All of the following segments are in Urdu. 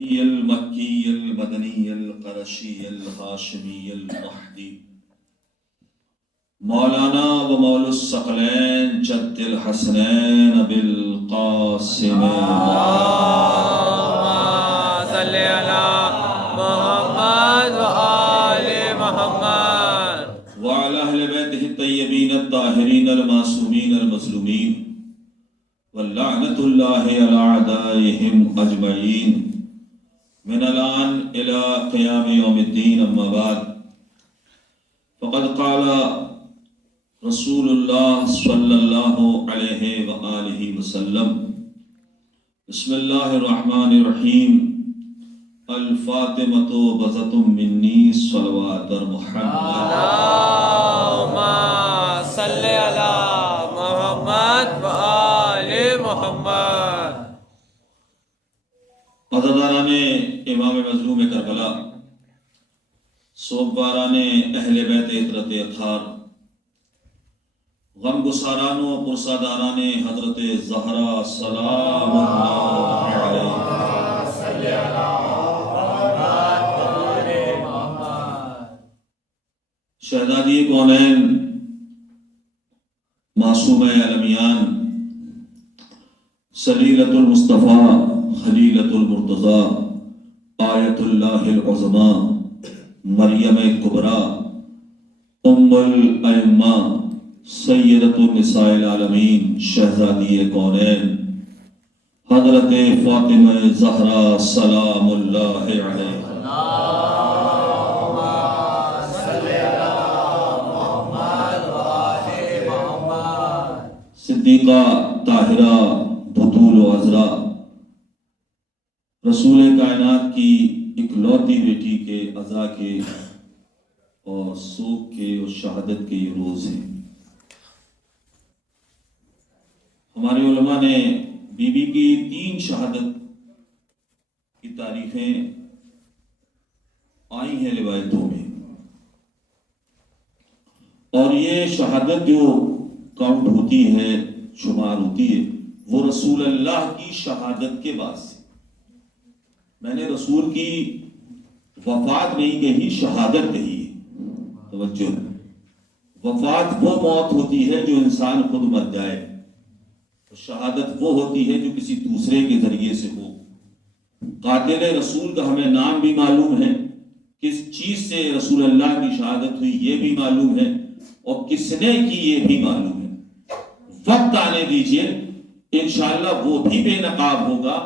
المکی المدنی القرشی الہاشمی المہدی مولانا و مولا الثقلین جد الحسنین ابی القاسم صلی علی محمد و آل محمد وعلی اہل بیتہ الطیبین الطاہرین المعصومین المظلومین واللعنۃ اللہ علی اعدائہم اجمعین من الآن إلى قيام يوم الدين. أما بعد فقد قال رسول الله صلى الله عليه وآله وسلم بسم الله الرحمن الرحيم الفاطمة بزة مني صلوات محمد اللهم صلی علی محمد و آل محمد. عزاداران امام مظلوم کربلا، سوگواران اہل بیت عطرت اطہار، غم گساران و پرساداران حضرت زہرا سلام اللہ علیہ، صلی علی محمد و آل محمد. شہزادی کونین، معصومہ عالمیان، سلیلۃ المصطفیٰ، خلیلۃ المرتضیٰ، آیت اللہ العظمیٰ، مریم کبریٰ، ام الائمہ، سیدۃ النساء العالمین، شہزادی کونین حضرت فاطمہ زہرا سلام اللہ علیہ، اللهم صلی علی محمد و آل محمد. صدیقہ، طاہرہ، بطول و عذرا، رسول کائنات کی اکلوتی بیٹی کے عزا کے اور سوگ کے اور شہادت کے یہ روز ہیں. ہمارے علماء نے بی بی کی 3 شہادت کی تاریخیں آئی ہیں روایتوں میں، اور یہ شہادت جو کاؤنٹ ہوتی ہے، شمار ہوتی ہے، وہ رسول اللہ کی شہادت کے بعد سے. میں نے رسول کی وفات نہیں کہی، شہادت کہی ہے. توجہ، وفات وہ موت ہوتی ہے جو انسان خود مر جائے، اور شہادت وہ ہوتی ہے جو کسی دوسرے کے ذریعے سے ہو. قاتل رسول کا ہمیں نام بھی معلوم ہے، کس چیز سے رسول اللہ کی شہادت ہوئی یہ بھی معلوم ہے، اور کس نے کی یہ بھی معلوم ہے. وقت آنے دیجئے، انشاءاللہ وہ بھی بے نقاب ہوگا،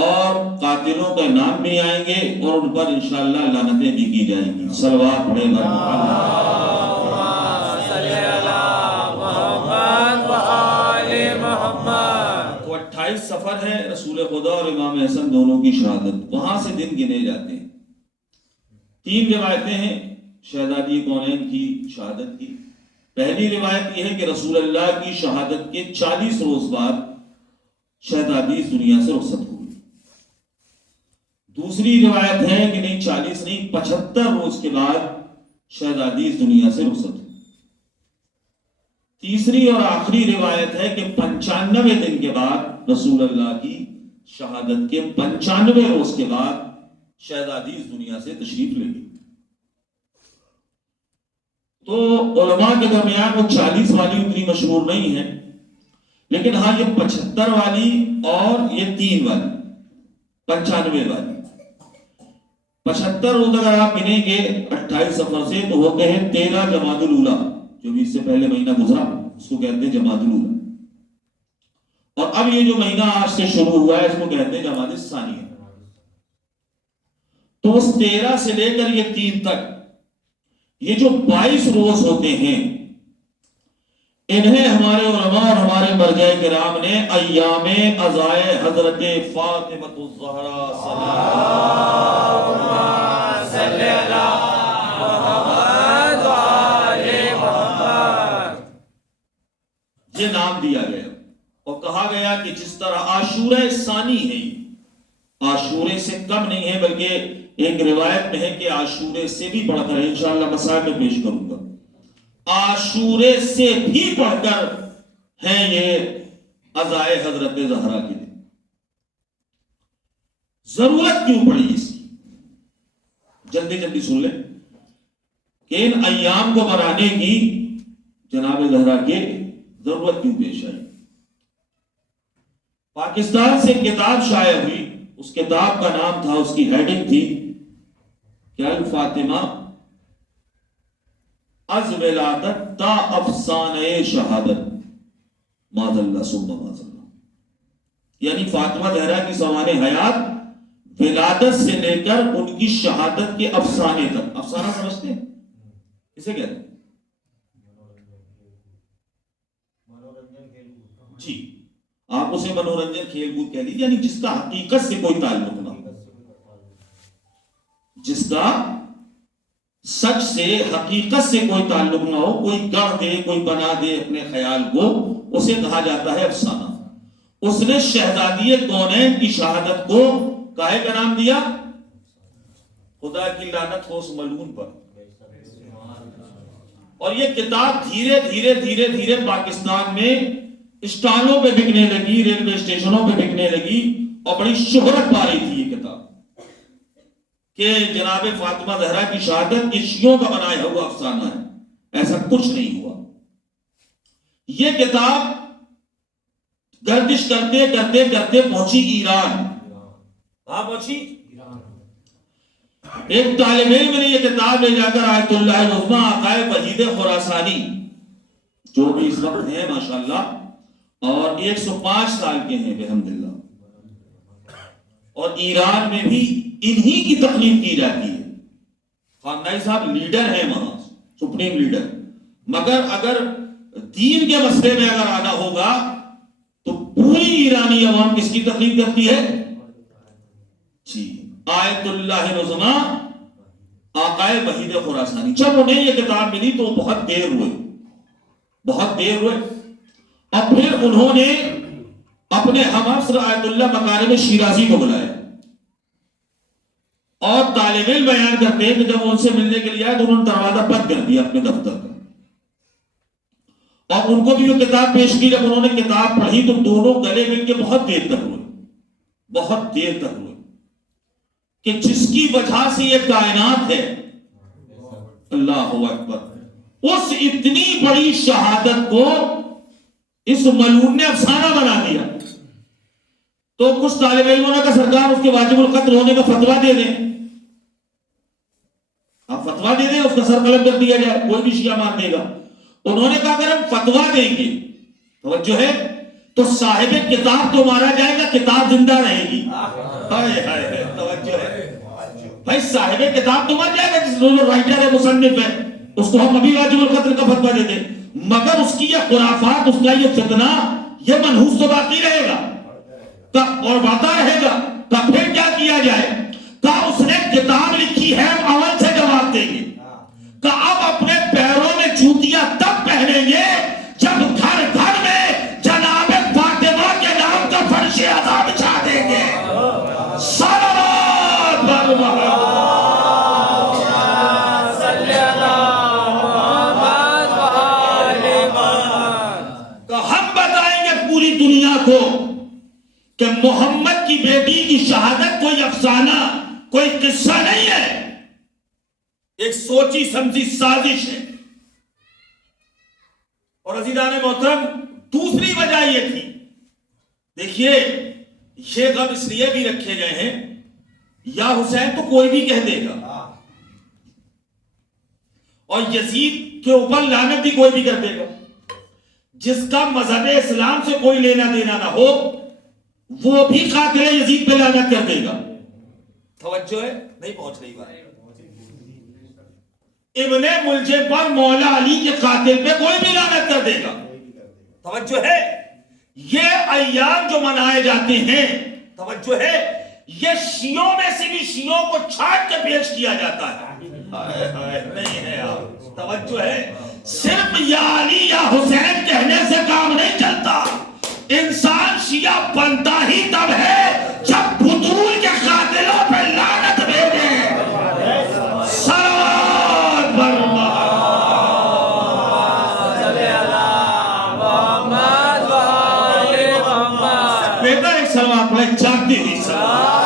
اور قاتلوں کا نام بھی آئیں گے، اور ان پر انشاءاللہ لعنتیں بھی کی جائیں گی. صلوات پڑھیں گے. اللهم صلی علی محمد و آل محمد. تو 28 سفر ہے، رسول خدا اور امام حسن دونوں کی شہادت، وہاں سے دن گنے جاتے ہیں. 3 روایتیں ہیں شہزادی کونین کی شہادت کی. پہلی روایت یہ ہے کہ رسول اللہ کی شہادت کے 40 روز بعد شہزادی اس دنیا سے رخصت ہوئی. دوسری روایت ہے کہ نہیں 40 نہیں، 75 روز کے بعد شہزادی اس دنیا سے رخصت ہوئی. تیسری اور آخری روایت ہے کہ 95 دن کے بعد، رسول اللہ کی شہادت کے 95 روز کے بعد شہزادی اس دنیا سے تشریف لے گئی. تو علماء کے درمیان وہ 40 والی اتنی مشہور نہیں ہے، لیکن ہاں یہ 75 والی اور یہ 3 والی 95 والی 75 روز اگر آپ گنیں گے 28 سفر سے تو ہوتے ہیں 13 جمادی الاولیٰ، جو بھی اس سے پہلے مہینہ گزرا اس کو کہتے ہیں جمادی الاولیٰ. اور اب یہ جو مہینہ آج سے شروع ہوا ہے اس کو کہتے ہیں جمادی الثانیہ. تو اس 13 سے لے کر یہ 3 تک یہ جو 22 روز ہوتے ہیں، انہیں ہمارے علماء اور ہمارے مرجع کرام نے ایام عزائے حضرت فاطمہ الزہرا صلی علی محمد و آل محمد یہ نام دیا گیا، اور کہا گیا کہ جس طرح عاشورہ ثانی ہے، عاشورے سے کم نہیں ہے، بلکہ ایک روایت میں ہے کہ عاشورے سے بھی بڑھ کر، انشاءاللہ مسائل میں پیش کروں گا، عاشورے سے بھی بڑھ کر ہیں یہ عزائے حضرت زہرا کے دن. ضرورت کیوں پڑی اس کی؟ جلدی جلدی سن لیں کہ ان ایام کو منانے کی جناب زہرا کے ضرورت کیوں پیش آئی. پاکستان سے کتاب شائع ہوئی. اس کتاب کا نام تھا، اس کی ہیڈنگ تھی کہ الفاطمہ از ولادت تا افسانہ شہادت معاذ اللہ ثم معاذ اللہ. یعنی فاطمہ زہرا کی سوانح حیات ولادت سے لے کر ان کی شہادت کے افسانے تک. افسانہ سمجھتے ہیں کسے کہتے ہیں؟ جی آپ اسے منورنجن کھیل کود کہہ لیجیے، یعنی جس کا حقیقت سے کوئی تعلق نہ ہو، جس کا سچ سے حقیقت سے کوئی تعلق نہ ہو، کوئی گڑھ دے کوئی بنا دے اپنے خیال کو، اسے کہا جاتا ہے افسانہ. اس نے شہزادی کونین کی شہادت کو کاہے کا نام دیا؟ خدا کی لعنت ہو اس ملعون پر. اور یہ کتاب دھیرے دھیرے دھیرے دھیرے پاکستان میں اسٹالوں پہ بکنے لگی، ریلوے اسٹیشنوں پہ بکنے لگی، اور بڑی شہرت پا رہی تھی یہ کتاب کہ جناب فاطمہ زہرا کی شہادت یہ شیعوں کا بنایا ہوا افسانہ ہے. ایسا کچھ نہیں ہوا. یہ کتاب گردش کرتے کرتے کرتے پہنچی ایران. کہاں پہنچی؟ ایک طالب علم نے یہ کتاب لے جا کر آیت اللہ العظمی عقائد وحید خراسانی، جو بھی اس وقت ہیں ماشاءاللہ، اور 105 سال کے ہیں بحمداللہ، اور ایران میں بھی انہی کی تقلید کی جاتی ہے. خامنائی صاحب لیڈر ہیں وہاں، سپریم لیڈر، مگر اگر دین کے مسئلے میں اگر آنا ہوگا تو پوری ایرانی عوام کس کی تقلید کرتی ہے؟ جی آیت اللہ العظمی عقائد وحید خراسانی. جب انہیں یہ کتاب ملی تو بہت دیر ہوئے، اور پھر انہوں نے اپنے ہم افسر آیت اللہ مکارم شیرازی کو بلایا، اور طالب علم بیان کرتے ہیں کہ جب ان سے ملنے کے لیے آئے تو انہوں نے دروازہ بند کر دیا اپنے دفتر کا، اور ان کو بھی وہ کتاب پیش کی. جب انہوں نے کتاب پڑھی تو دونوں گلے مل کے بہت دیر تک ہوئے کہ جس کی وجہ سے یہ کائنات ہے، اللہ اکبر، اس اتنی بڑی شہادت کو اس ملعون نے افسانہ بنا دیا. تو کچھ طالب علموں نے کہا سرکار اس کے واجب القتل ہونے کا فتویٰ دے دیں. آپ فتویٰ دے دیں، اس کا سر قلم کر دیا جائے، کوئی بھی شیعہ مان دے گا. انہوں نے کہا اگر ہم فتویٰ دیں گے، توجہ ہے، تو صاحب کتاب تو مارا جائے گا، کتاب زندہ رہے گی. توجہ ہے بھائی، صاحب کتاب تو مر جائے گا، جس جو رائٹر ہے، مصنف ہے، اس کو ہم ابھی واجب القتل کا فتویٰ دے دیں، مگر اس کی یہ خرافات، اس کا یہ فتنہ، یہ منحوس تو باقی رہے گا اور باتا رہے گا. تو پھر کیا کیا جائے؟ کہ اس نے کتاب لکھی ہے، ہم اول سے جواب دیں گے کہ اب اپنے پیروں میں جوتیاں تب پہنیں گے جب گھر گھر میں جناب فاطمہ کے نام کا فرش عذاب بچھا دیں گے. صلوات بر محمد صلی اللہ محمد وآلہ محمد. کہ ہم بتائیں گے پوری دنیا کو کہ محمد کی بیٹی کی شہادت کوئی افسانہ، کوئی قصہ نہیں ہے، ایک سوچی سمجھی سازش ہے. اور عزیزان محترم، دوسری وجہ یہ تھی، دیکھیے یہ غم اس لیے بھی رکھے گئے ہیں، یا حسین تو کوئی بھی کہہ دے گا، اور یزید کے اوپر لعنت بھی کوئی بھی کر دے گا. جس کا مذہب اسلام سے کوئی لینا دینا نہ ہو وہ بھی قاتل یزید پہ لعنت کر دے گا. توجہ ہے، نہیں پہنچ رہی بات. ابن ملجم پر مولا علی کے قاتل پہ کوئی بھی لعنت کر دے گا. توجہ ہے، یہ ایام جو منائے جاتے ہیں، توجہ ہے، یہ شیعوں میں سے بھی شیعوں کو چھانٹ کے پیش کیا جاتا ہے. نہیں ہے آپ، توجہ ہے، صرف یا علی یا حسین کہنے سے کام نہیں چلتا. انسان شیعہ بنتا ہی تب ہے جب بطول کے قاتلوں پہ لعنت بھیجے. صلوات بر صلی اللہ محمد وآلہ محمد. بہتر ایک سلوات پڑھے جاگتی ہی صلوات.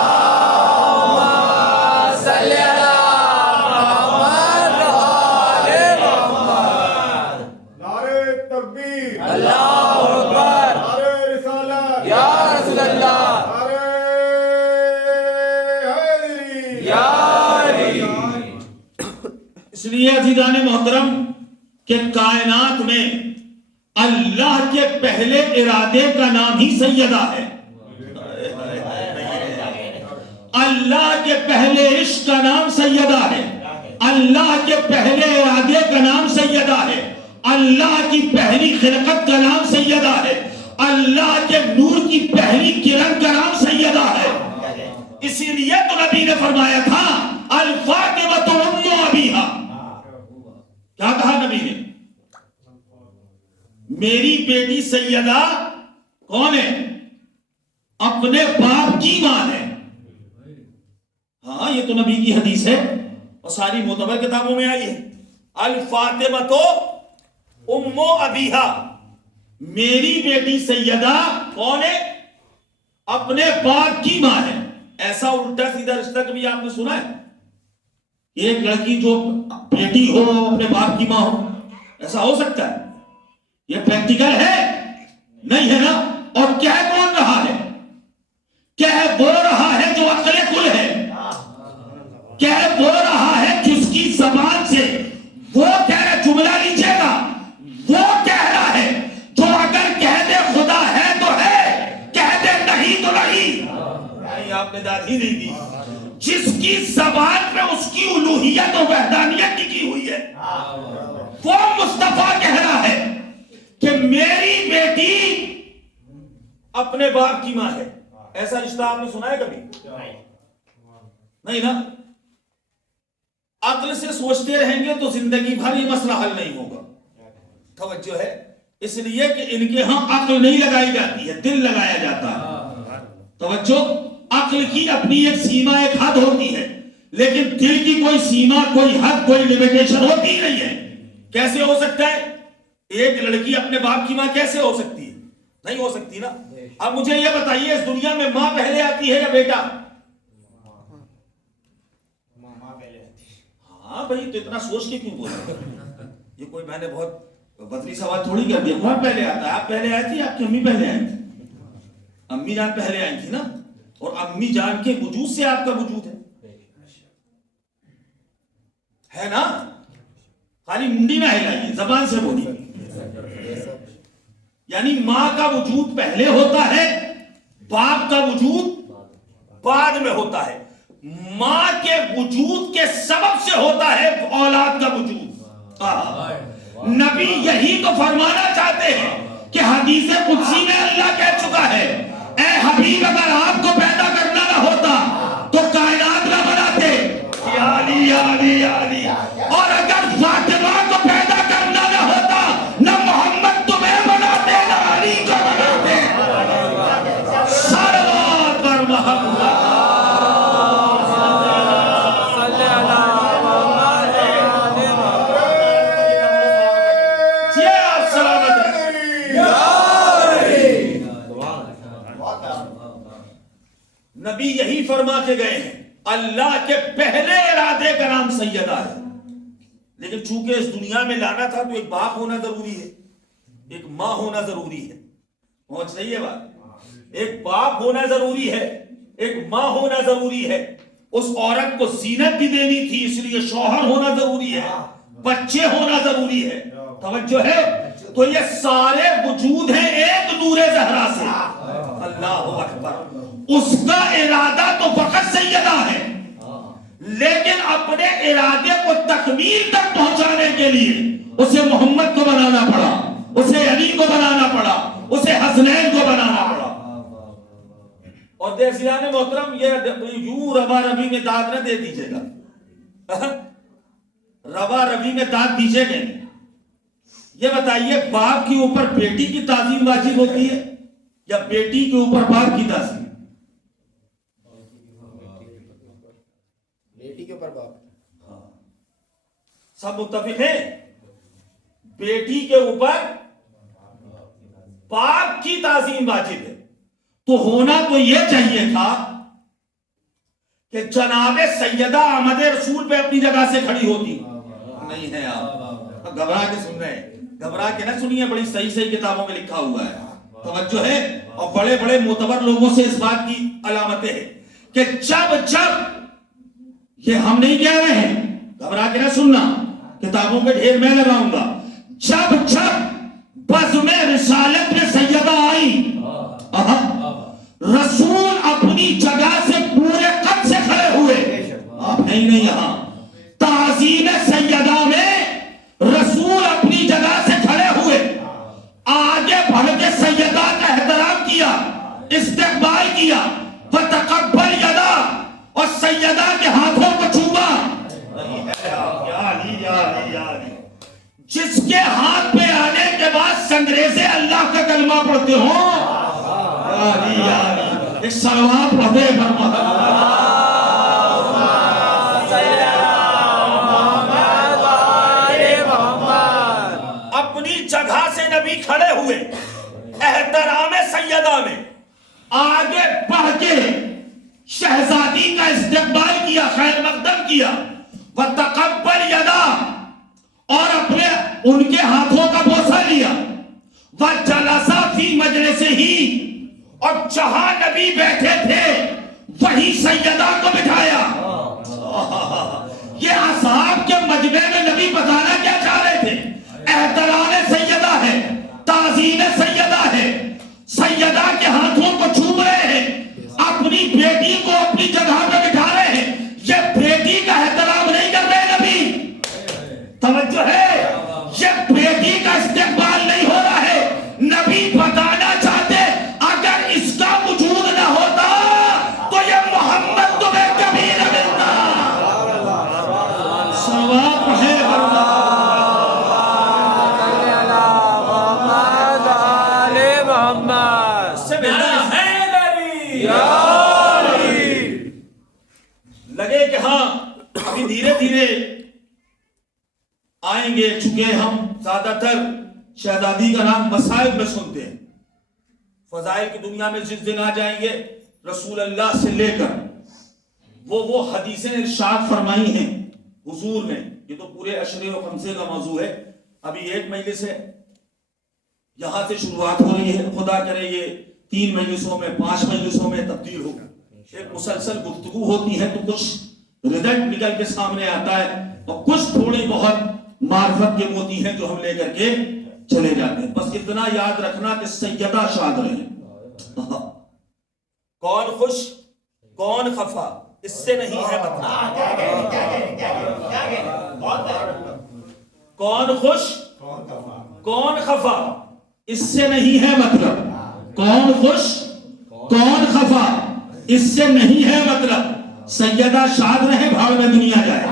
اس لیے عزیزان محترم کہ کائنات میں اللہ کے پہلے ارادے کا نام ہی سیدہ ہے، اللہ کے پہلے عشق کا نام سیدہ ہے، اللہ کے پہلے ارادے کا نام سیدہ ہے، اللہ کی پہلی خلقت کا نام سیدہ ہے، اللہ کے نور کی پہلی کرن کا نام سیدہ ہے۔ اسی لیے تو نبی نے فرمایا تھا الفاطمۃ ام ابیہا، کیا کہا نبی نے؟ میری بیٹی سیدہ کون ہے؟ اپنے باپ کی ماں ہے۔ ہاں یہ تو نبی کی حدیث ہے اور ساری معتبر کتابوں میں آئی ہے۔ الفاطمۃ ام ابیہا، میری بیٹی سیدہ کون ہے؟ اپنے باپ کی ماں ہے۔ ایسا الٹا سیدھا رشتہ کبھی آپ نے سنا ہے؟ ایک لڑکی جو بیٹی ہو اپنے باپ کی ماں ہو، ایسا ہو سکتا ہے؟ یہ پریکٹیکل ہے؟ نہیں ہے نا۔ اور کہہ کون رہا ہے؟ کہہ وہ رہا ہے جو عقل کل ہے، کہہ وہ رہا ہے جس کی زبان سے وہ کہہ رہا، جملہ لیجیے گا، وہ کہہ رہا ہے جو اگر کہہ دے خدا ہے تو ہے، کہہ دے نہیں تو نہیں۔ آپ نے دادی نہیں دی، جس کی زبان پہ اس کی الوہیت و وحدانیت کی ہوئی ہے، وہ مصطفیٰ کہہ رہا ہے کہ میری بیٹی اپنے باپ کی ماں ہے۔ ایسا رشتہ آپ نے سنا ہے کبھی؟ نہیں نا۔ عقل سے سوچتے رہیں گے تو زندگی بھر یہ مسئلہ حل نہیں ہوگا۔ توجہ ہے، اس لیے کہ ان کے ہاں عقل نہیں لگائی جاتی ہے، دل لگایا جاتا ہے۔ توجہ، عقل کی اپنی ایک سیما، ایک حد ہوتی ہے، لیکن دل کی کوئی سیما، کوئی حد، کوئی لیمیٹیشن ہوتی ہی نہیں ہے۔ کیسے ہو سکتا ہے؟ ایک لڑکی اپنے باپ کی ماں کیسے ہو سکتی ہے؟ نہیں ہو سکتی نا۔ اب مجھے یہ بتائیے، اس دنیا میں ماں پہلے آتی ہے یا بیٹا؟ ہاں بھائی، تو اتنا سوچ کے کیوں بول رہے ہیں؟ یہ کوئی میں نے بہت بدلی سوال تھوڑی کر دیا۔ کون پہلے آتا ہے؟ آپ پہلے آئی تھی، آپ کی امی پہلے آئی تھی؟ امی جان پہلے آئی تھی نا، اور امی جان کے وجود سے آپ کا وجود ہے نا۔ خالی منڈی نہ ہلائیے، زبان سے بولیے۔ یعنی ماں کا وجود پہلے ہوتا ہے، باپ کا وجود بعد میں ہوتا ہے۔ ماں کے وجود کے سبب سے ہوتا ہے اولاد کا وجود۔ نبی یہی تو فرمانا چاہتے ہیں کہ حدیث قدسی میں اللہ کہہ چکا ہے، اے حبیب اگر آپ کو پیدا کرنا نہ ہوتا تو کائنات نہ بناتے، یا علی یا علی یا علی، اور اگر فاطمہ کو پیدا کرنا نہ ہوتا نہ محمد تمہیں بناتے نہ علی کو بناتے۔ صلوات پر محمد۔ نبی یہی فرما کے گئے ہیں، اللہ کے پہلے ارادے کا نام سیدہ ہے۔ لیکن چونکہ اس دنیا میں لانا تھا تو ایک باپ ہونا ضروری ہے، ایک ماں ہونا ضروری ہے۔ پہنچ رہی ہے بات؟ ایک باپ ہونا ضروری ہے، ایک ماں ہونا ضروری ہے۔ اس عورت کو زینت بھی دینی تھی، اس لیے شوہر ہونا ضروری ہے، بچے ہونا ضروری ہے۔ توجہ ہے؟ تو یہ سارے وجود ہیں ایک نور زہرا سے۔ اللہ اکبر۔ اس کا ارادہ تو فقط سیدہ ہے، لیکن اپنے ارادے کو تکمیل تک پہنچانے کے لیے اسے محمد کو بنانا پڑا، اسے علی کو بنانا پڑا، اسے حسنین کو بنانا پڑا۔ اور دیکھیے محترم، یہ یوں ربا ربی میں داد نہ دے دیجیے گا، ربا ربی میں داد دیجیے گا۔ یہ بتائیے، باپ کے اوپر بیٹی کی تعظیم واجب ہوتی ہے یا بیٹی کے اوپر باپ کی تعظیم؟ بیٹی کے اوپر باپ۔ ہاں، سب متفق ہیں، بیٹی کے اوپر باپ کی تعظیم واجب ہے۔ تو ہونا تو یہ چاہیے تھا کہ جناب سیدہ احمد رسول پہ اپنی جگہ سے کھڑی ہوتی، نہیں ہے۔ آپ گھبرا کے سن رہے ہیں، گھبرا کے نہ سنیے، بڑی صحیح صحیح کتابوں میں لکھا ہوا ہے، توجہ ہے۔ اور بڑے بڑے معتبر لوگوں سے اس بات کی علامتیں ہیں کہ جب یہ ہم نہیں کہہ رہے ہیں، گھبرا کے نہ سننا، کتابوں کے ڈھیر میں لگاؤں گا. جب جب بزم رسالت میں سیدہ آئی رسول اپنی جگہ سے پورے قد سے کھڑے ہوئے. آپ ہیں ہی نہیں یہاں. تعظیم سیدہ میں رسول اپنی جگہ سے کھڑے ہوئے, آگے بڑھ کے سیدہ کا احترام کیا, استقبال کیا. فتقبل یدا, اور سیدہ کے ہاتھوں کو چھوما. جس کے ہاتھ پہ آنے کے بعد سنگریزے اللہ کا کلمہ پڑھتے ہوں, ایک صلوات پڑھتے اپنی جگہ سے نبی کھڑے ہوئے احترام سیدہ میں, آگے بڑھ کے شہزادی کا استقبال کیا, خیر مقدم کیا. وتقبل یدا, اور اپنے ان کے ہاتھوں کا بوسہ لیا. وجلس فی مجلسہ, اور جہاں نبی بیٹھے تھے وہی سیدہ کو بٹھایا. یہ اصحاب کے مجمع میں نبی بتانا کیا چاہ رہے تھے؟ احترام سیدہ ہے, تعظیم سیدہ ہے. سیدہ کے ہاتھوں کو چھوم رہے ہیں, اپنی بیٹی کو اپنی جگہ پہ بٹھا رہے ہیں. یہ بیٹی کا احترام نہیں کر رہے نبی, توجہ ہے, یہ بیٹی کا استقبال نہیں ہو رہا ہے. نبی بتانا چاہتے اگر اس کا وجود نہ ہوتا تو یہ محمد تمہیں کبھی نہ ملتا. صلوات ہے لگے کہ ہاں ابھی دھیرے دھیرے آئیں گے, چونکہ ہم زیادہ تر شہزادی کا نام مصائب میں سنتے ہیں. فضائل کی دنیا میں جس دن آ جائیں گے رسول اللہ سے لے کر وہ حدیثیں ارشاد فرمائی ہیں حضور نے. یہ تو پورے عشرے و خمسے کا موضوع ہے. ابھی ایک مجلس ہے, یہاں سے شروعات ہو رہی ہے. خدا کرے یہ 3 مجلسوں میں 5 مجلسوں میں تبدیل ہو. ایک مسلسل گفتگو ہوتی ہے تو کچھ رزلٹ نکل کے سامنے آتا ہے, اور کچھ تھوڑی بہت معرفت کے موتی ہیں جو ہم لے کر کے چلے جاتے ہیں. بس اتنا یاد رکھنا کہ سیدہ شاد رہے. کون خوش کون خفا اس سے نہیں ہے مطلب. کون خوش کون خفا اس سے نہیں ہے مطلب. کون خوش کون خفا اس سے نہیں ہے مطلب. سیدہ شاد رہے, بھاڑ میں دنیا جائے.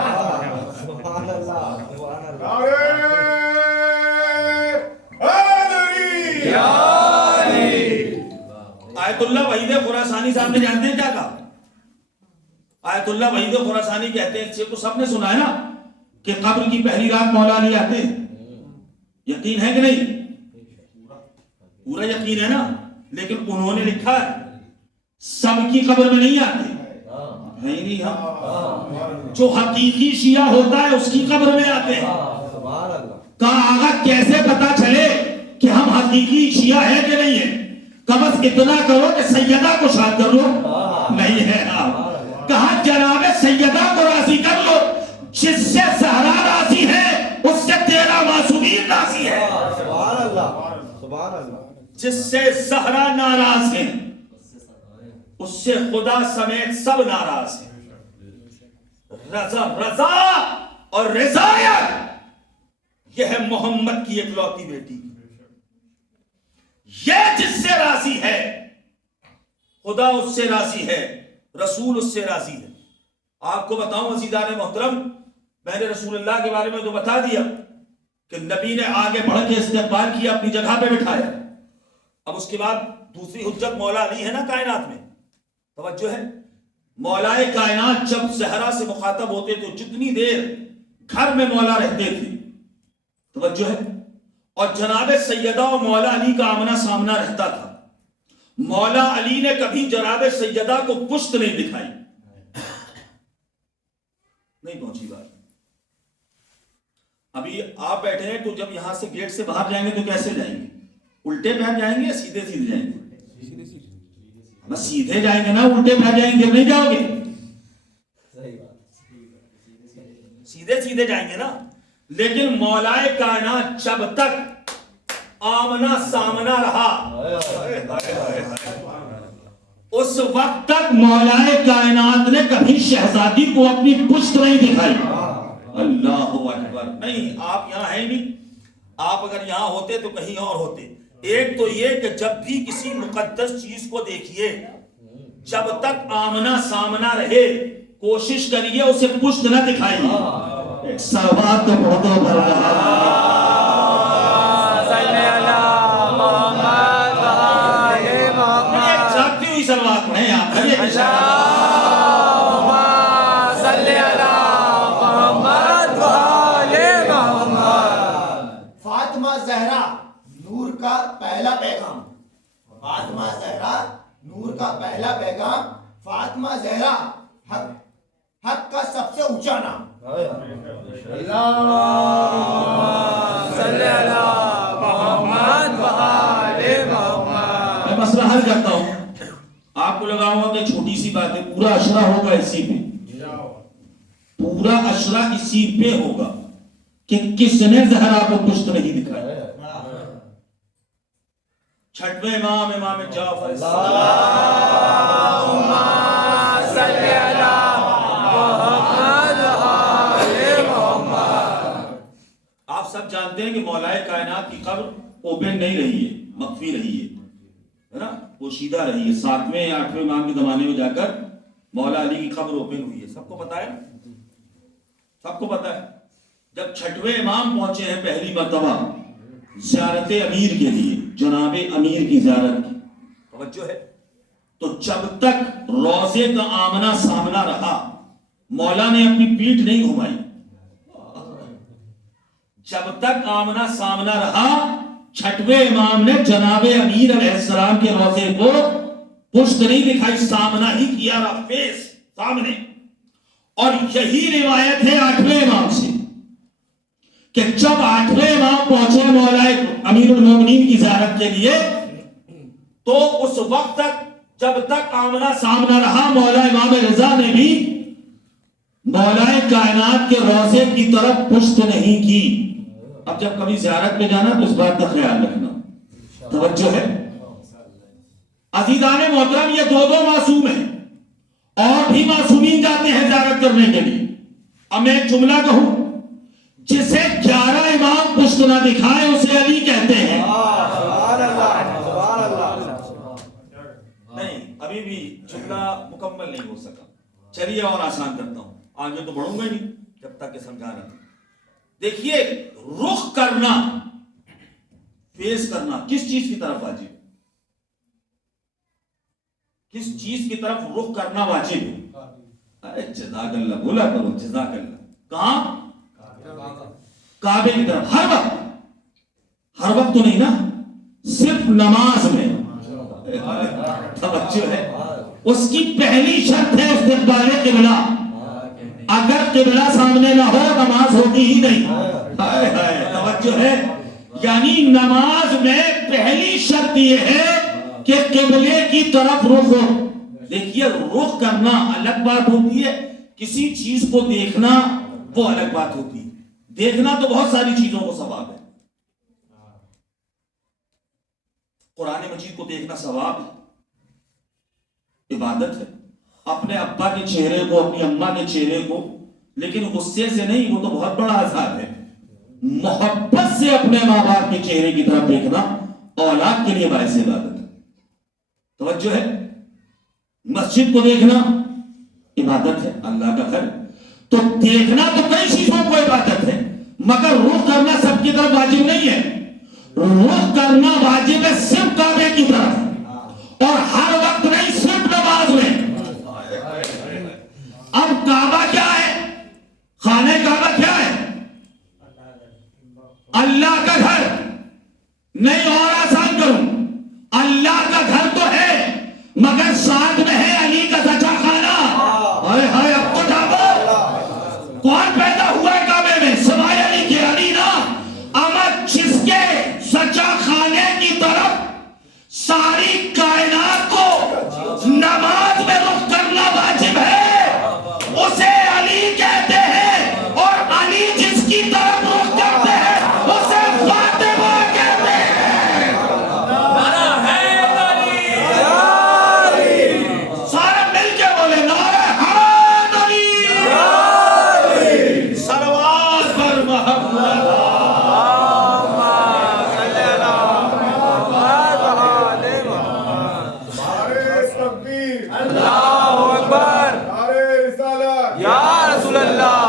آیت اللہ وحید خراسانی صاحب نے جانتے ہیں کیا کہا؟ آیت اللہ وحید خراسانی کہتے ہیں, اس کو سب نے سنا ہے نا, کہ قبر کی پہلی رات مولا علی آتے ہیں. یقین ہے کہ نہیں؟ پورا یقین ہے نا. لیکن انہوں نے لکھا ہے سب کی قبر میں نہیں آتے. نہیں ہم جو حقیقی شیعہ ہوتا ہے اس کی قبر میں آتے ہیں. کہا آغا کیسے پتا چلے کہ ہم حقیقی شیعہ ہے کہ نہیں ہے؟ کم از اتنا کرو کہ سیدہ کو شاد کر لو. نہیں ہے. کہا جناب سیدہ کو راضی کر لو, جس سے زہرا راضی ہے اس سے تیرا معصومین راضی ہے. جس سے زہرا ناراض ہے اس سے خدا سمیت سب ناراض ہیں. رضا اور رضایت یہ ہے محمد کی اکلوتی بیٹی. یہ جس سے راضی ہے خدا اس سے راضی ہے, رسول اس سے راضی ہے. آپ کو بتاؤں عزیزان محترم, میں نے رسول اللہ کے بارے میں تو بتا دیا کہ نبی نے آگے بڑھ کے استقبال کیا, اپنی جگہ پہ بٹھایا. اب اس کے بعد دوسری حجت مولا علی ہے نا کائنات میں. توجہ ہے, مولا کائنات جب زہرا سے مخاطب ہوتے تو جتنی دیر گھر میں مولا رہتے تھے, توجہ ہے, اور جناب سیدہ اور مولا علی کا آمنا سامنا رہتا تھا. مولا علی نے کبھی جناب سیدہ کو پشت نہیں دکھائی. نہیں پہنچی بات. ابھی آپ بیٹھے ہیں تو جب یہاں سے گیٹ سے باہر جائیں گے تو کیسے جائیں گے؟ الٹے پیر جائیں گے یا سیدھے سیدھے جائیں گے؟ بس سیدھے جائیں گے نا, الٹے پیر جائیں گے نہیں جاؤ گے. سیدھے سیدھے جائیں گے نا. لیکن مولائے کائنات جب تک آمنا سامنا رہا اس وقت تک مولائے کائنات نے کبھی شہزادی کو اپنی پشت نہیں دکھائی. اللہ اکبر. نہیں آپ یہاں ہیں نہیں, آپ اگر یہاں ہوتے تو کہیں اور ہوتے. ایک تو یہ کہ جب بھی کسی مقدس چیز کو دیکھیے جب تک آمنا سامنا رہے کوشش کریے اسے پشت نہ دکھائیے. سلوات تو بہت جاتی ہوئی سلوات پڑھیں آپ. فاطمہ زہرا نور کا پہلا پیغام. فاطمہ زہرا نور کا پہلا پیغام. فاطمہ زہرا حق کا سب سے اونچا نام. میں مسئلہ حل کرتا ہوں. آپ کو لگا ہوا کہ چھوٹی سی بات ہے, پورا اشرا ہوگا اسی پہ, پورا اشرا اسی پہ ہوگا کہ کس نے زہرا کو پشت نہیں دکھایا. چھٹویں امام امام جعفر آپ سب جانتے ہیں کہ مولائے کائنات کی قبر اوپن نہیں رہی ہے, مخفی رہی ہے نا, پوشیدہ رہی ہے. 7ویں یا 8ویں امام کے زمانے میں جا کر مولا علی کی قبر اوپن ہوئی ہے. سب کو پتا ہے, سب کو پتا ہے. جب 6ویں امام پہنچے ہیں پہلی مرتبہ زیارت امیر کے لیے, جناب امیر کی زیارت کی, توجہ ہے, تو جب تک روضے کا آمنا سامنا رہا مولا نے اپنی پیٹھ نہیں گھمائی. جب تک آمنا سامنا رہا 6ویں امام نے جناب امیر علیہ السلام کے روضے کو پشت نہیں دکھائی, سامنا ہی کیا رہا, فیس سامنے. اور یہی روایت ہے 8ویں امام سے کہ جب 8ویں امام پہنچے مولائے امیر المومنین کی زیارت کے لیے تو اس وقت تک جب تک آمنا سامنا رہا مولا امام رضا نے بھی مولائے کائنات کے روضے کی طرف پشت نہیں کی. اب جب کبھی زیارت میں جانا تو اس بات کا خیال رکھنا, توجہ ہے. عزیزان محترم, یہ دو معصوم ہیں, اور بھی معصومین جاتے ہیں زیارت کرنے کے لیے. اب میں ایک جملہ کہوں, جسے 11 امام پشت نہ دکھائے اسے علی کہتے ہیں. نہیں, ابھی بھی جملہ مکمل نہیں ہو سکا. چلیے اور آسان کرتا ہوں, آگے تو بڑھوں گا نہیں جب تک کہ سمجھانا. دیکھیے, رخ کرنا, فیس کرنا کس چیز کی طرف واجب, کس چیز کی طرف رخ کرنا واجب ہے؟ ارے جزاک اللہ, بولا کرو جزاک اللہ. کہاں؟ کعبے کی طرف. ہر وقت, ہر وقت تو نہیں نا, صرف نماز میں. توجہ ہے, اس کی پہلی شرط ہے استقبال قبلہ. اگر قبلہ سامنے نہ ہو نماز ہوتی ہی نہیں. توجہ ہے, یعنی نماز میں پہلی شرط یہ ہے کہ قبلے کی طرف رخ ہو. دیکھیے, رخ کرنا الگ بات ہوتی ہے, کسی چیز کو دیکھنا وہ الگ بات ہوتی ہے. دیکھنا تو بہت ساری چیزوں کو ثواب ہے. قرآن مجید کو دیکھنا ثواب ہے, عبادت ہے. اپنے ابا کے چہرے کو, اپنی اماں کے چہرے کو, لیکن غصے سے نہیں, وہ تو بہت بڑا عذاب ہے. محبت سے اپنے ماں باپ کے چہرے کی طرف دیکھنا اولاد کے لیے باعث عبادت ہے. توجہ ہے, مسجد کو دیکھنا عبادت ہے, اللہ کا گھر. تو دیکھنا تو کئی چیزوں کو عبادت ہے, مگر رخ کرنا سب کی طرف واجب نہیں ہے. رخ کرنا واجب ہے صرف کعبے کی طرف, اور ہر وقت نہیں, صرف نماز میں. اب کعبہ کیا ہے, خانہ کعبہ کیا ہے؟ اللہ کا گھر. نہیں اور آسان کروں, اللہ کا گھر تو ہے مگر ساتھ میں ہے علی کا سچا خانہ. ہائے ہائے, اب تو جاؤ, کون پیدا ہوا ہے کعبے میں سوائے علی کے؟ علی نا. اما جس کے سچا خانے کی طرف ساری کائنات کو نماز میں رخ کرنا واجب ہے, اسے علی کہتے ہیں. اور علی جس کی طرف رخ یا رسول اللہ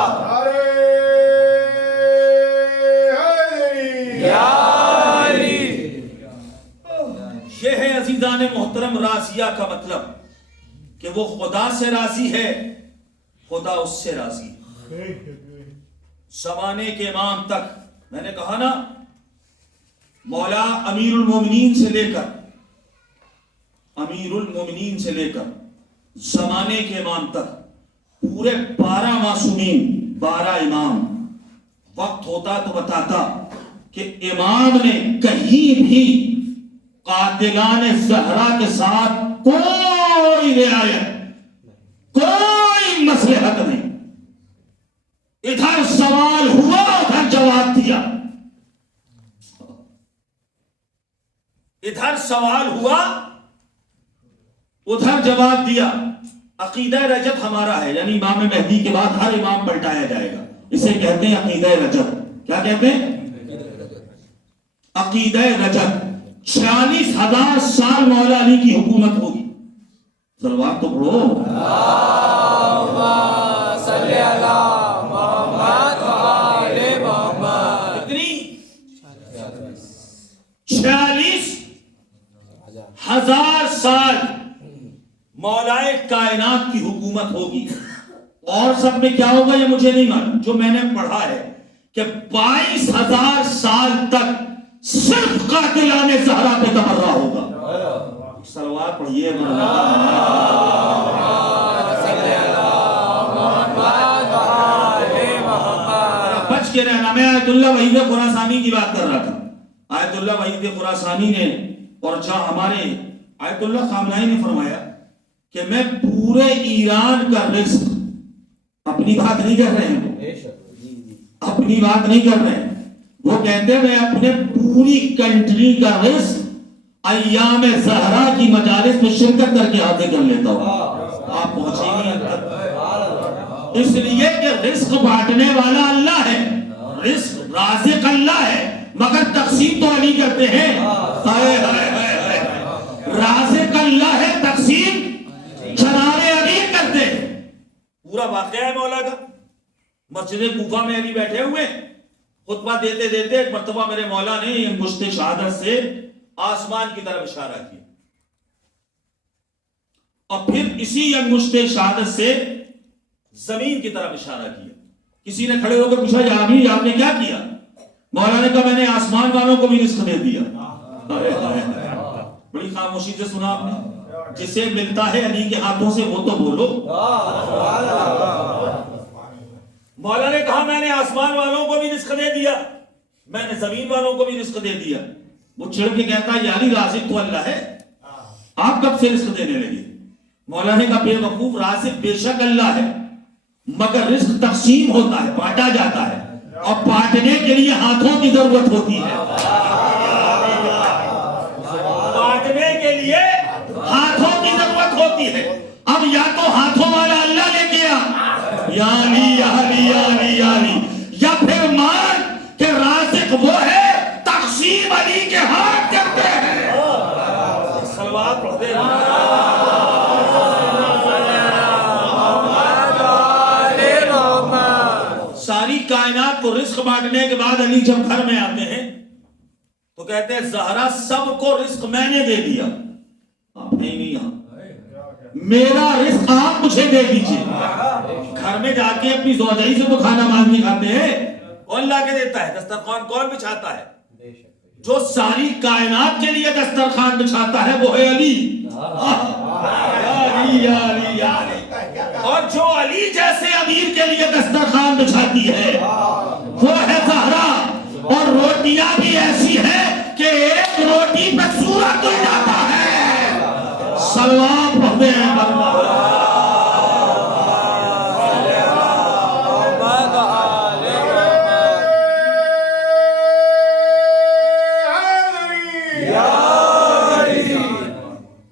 یا علی. یہ ہے عزیزان محترم راضیہ کا مطلب کہ وہ خدا سے راضی ہے، خدا اس سے راضی ہے. زمانے کے امام تک میں نے کہا نا، مولا امیر المومنین سے لے کر زمانے کے امام تک پورے 12 معصومین، 12 امام، وقت ہوتا تو بتاتا کہ امام نے کہیں بھی قاتلان زہرا کے ساتھ کوئی رعایت، کوئی مصلحت نہیں. ادھر سوال ہوا، ادھر جواب دیا. ادھر سوال ہوا، ادھر جواب دیا. عقیدہ رجب ہمارا ہے، یعنی امام مہدی کے بعد ہر امام پلٹایا جائے گا. اسے کہتے ہیں عقیدہ رجب. کیا کہتے ہیں؟ عقیدہ رجب. 46,000 سال مولا علی کی حکومت ہوگی. صلوات تو پڑھو. اللہم صلی علی محمد و آل محمد. کتنی؟ 46,000 سال مولائے کائنات کی حکومت ہوگی. اور سب میں کیا ہوگا یہ مجھے نہیں معلوم. جو میں نے پڑھا ہے کہ 22,000 سال تک صرف قاتلان زہرا پہ تمرہ ہوگا. صلوات پڑھیے. بچ کے رہنا. میں آیت اللہ وحید خراسانی کی بات کر رہا تھا. آیت اللہ وحید خراسانی نے اور جہاں ہمارے آیت اللہ خامنائی نے فرمایا کہ میں پورے ایران کا رزق، اپنی بات نہیں کر رہے ہیں، اپنی بات نہیں کر رہے ہیں، وہ کہتے ہیں میں اپنے پوری کنٹری کا رزق ایام زہرا کی مجالس میں شرکت کر کے حاصل کر لیتا ہوں. آپ پہنچے ہی نہیں تک، اس لیے کہ رزق بانٹنے والا اللہ ہے، رزق رازق اللہ ہے، مگر تقسیم تو علی کرتے ہیں. رازق اللہ ہے، تقسیم جناب علی کرتے ہیں. پورا واقعہ ہے مولا کا. مسجد کوفہ میں علی بیٹھے ہوئے خطبہ دیتے دیتے ایک مرتبہ میرے مولا نے انگشت شہادت سے آسمان کی طرف اشارہ کیا، اور پھر اسی انگشت شہادت سے زمین کی طرف اشارہ کیا. کسی نے کھڑے ہو کر پوچھا یا آمین آپ نے کیا کیا؟ مولا نے کہا میں نے آسمان والوں کو بھی رزق دے دیا. بڑی خاموشی سے سنا آپ نے. جسے ملتا ہے علی کے ہاتھوں سے وہ تو بولو. مولا نے کہا میں نے آسمان والوں کو بھی رزق دے دیا، میں نے زمین والوں کو بھی رزق دے دیا. وہ چڑھ کے کہتا ہے یا علی رازق تو اللہ ہے، آپ کب سے رزق دینے لگے؟ مولا نے کہا بے وقوف، رازق بے شک اللہ ہے، مگر رزق تقسیم ہوتا ہے، بانٹا جاتا ہے، اور بانٹنے کے لیے ہاتھوں کی ضرورت ہوتی ہے. بانٹنے کے لیے ہاتھوں کی ضرورت ہوتی ہے. اب یا تو ہاتھوں والا اللہ لے کے یا علی یا علی یا علی یا علی، یا پھر مان کہ رازق وہ ہے، تقسیم علی کے ہاتھ کرتے ہیں. صلوات پڑھتے ہیں. ساری کائنات کو رزق بانٹنے کے بعد علی جب گھر میں آتے ہیں تو کہتے ہیں زہرا سب کو رزق میں نے دے دیا، آپ نہیں یہاں، میرا رزق آپ مجھے دے دیجئے. گھر میں جا کے اپنی زوجائی سے تو کھانا مانگ کے کھاتے ہیں. کون لا کے دیتا ہے؟ دسترخوان کون بچھاتا ہے؟ جو ساری کائنات کے لیے دسترخوان بچھاتا ہے وہ ہے علی. یا علی یا علی. اور جو علی جیسے امیر کے لیے دسترخوان بچھاتی ہے وہ ہے زہرا. اور روٹیاں بھی ایسی ہیں کہ ایک روٹی پہ سورہ تل جاتا ہے. صلوات پڑھتے ہیں.